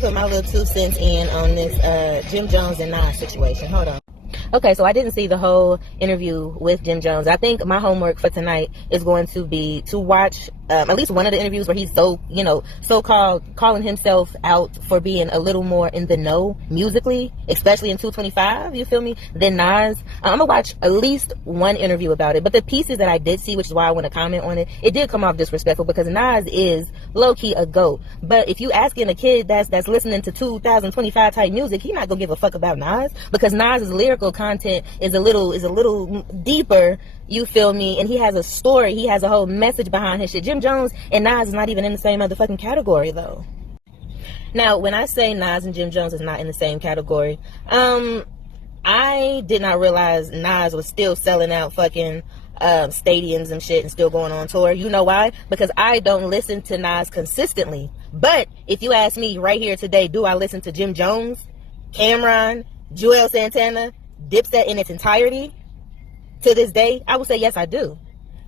gonna put my little 2 cents in on this Jim Jones and Nas situation. Hold on. Okay, so I didn't see the whole interview with Jim Jones. I think my homework for tonight is going to be to watch at least one of the interviews where he's so-called calling himself out for being a little more in the know musically, especially in 225, you feel me, than Nas. I'm gonna watch at least one interview about it. But the pieces that I did see, which is why I want to comment on it, it did come off disrespectful because Nas is low-key a GOAT. But if you asking a kid that's listening to 2025 type music, he not gonna give a fuck about Nas because Nas's lyrical content is a little deeper, you feel me, and he has a story, he has a whole message behind his shit. Jim Jones and Nas is not even in the same motherfucking category though. Now when I say Nas and Jim Jones is not in the same category, I did not realize Nas was still selling out fucking stadiums and shit and still going on tour. You know why? Because I don't listen to Nas consistently. But if you ask me right here today, do I listen to Jim Jones, Cameron, Joel Santana, Dipset in its entirety to this day? I would say yes, I do.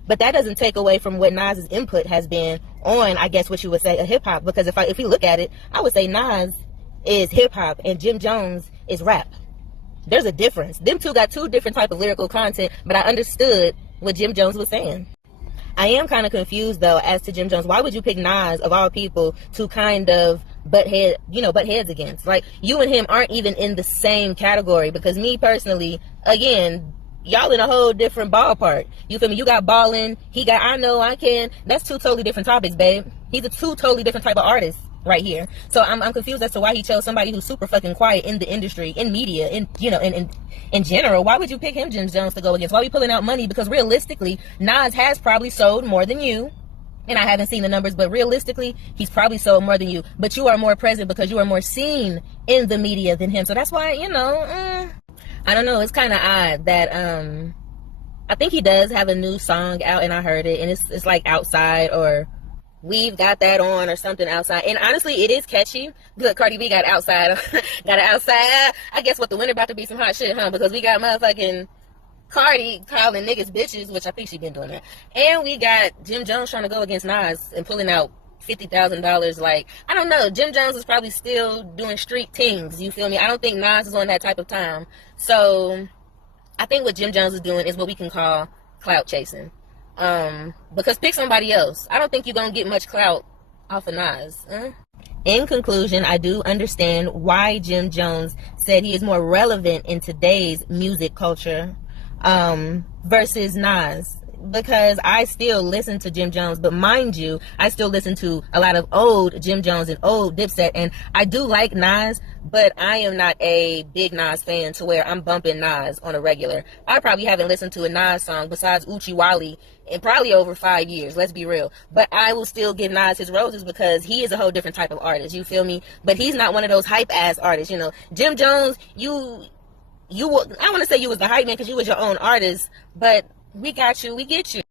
But that doesn't take away from what Nas's input has been on, I guess what you would say, a hip hop. Because if we look at it, I would say Nas is hip hop and Jim Jones is rap. There's a difference. Them two got two different type of lyrical content, but I understood what Jim Jones was saying. I am kind of confused though as to Jim Jones. Why would you pick Nas of all people to kind of butt heads against? Like, you and him aren't even in the same category, because me personally, again, y'all in a whole different ballpark. You feel me? You got ballin', he got I know I can. That's two totally different topics, babe. He's a two totally different type of artist right here. So I'm confused as to why he chose somebody who's super fucking quiet in the industry, in media, in general. Why would you pick him, Jim Jones, to go against? Why are we pulling out money? Because realistically, Nas has probably sold more than you. And I haven't seen the numbers, but realistically, he's probably sold more than you. But you are more present because you are more seen in the media than him. So that's why, I don't know. It's kind of odd that I think he does have a new song out, and I heard it, and it's like Outside, or We've Got That On, or something, Outside. And honestly, it is catchy. Good, Cardi B got Outside. Got it Outside. I guess what the winter about to be some hot shit, huh? Because we got motherfucking Cardi calling niggas bitches, which I think she been doing that. And we got Jim Jones trying to go against Nas and pulling out $50,000. Like, I don't know. Jim Jones is probably still doing street things. You feel me? I don't think Nas is on that type of time. So I think what Jim Jones is doing is what we can call clout chasing. Because pick somebody else. I don't think you're going to get much clout off of Nas. In conclusion, I do understand why Jim Jones said he is more relevant in today's music culture versus Nas, because I still listen to Jim Jones, but mind you, I still listen to a lot of old Jim Jones and old Dipset, and I do like Nas, but I am not a big Nas fan to where I'm bumping Nas on a regular. I probably haven't listened to a Nas song besides Uchi Wally in probably over 5 years, let's be real. But I will still give Nas his roses because he is a whole different type of artist, you feel me? But he's not one of those hype ass artists, Jim Jones, I want to say you was the hype man because you was your own artist, but we got you, we get you.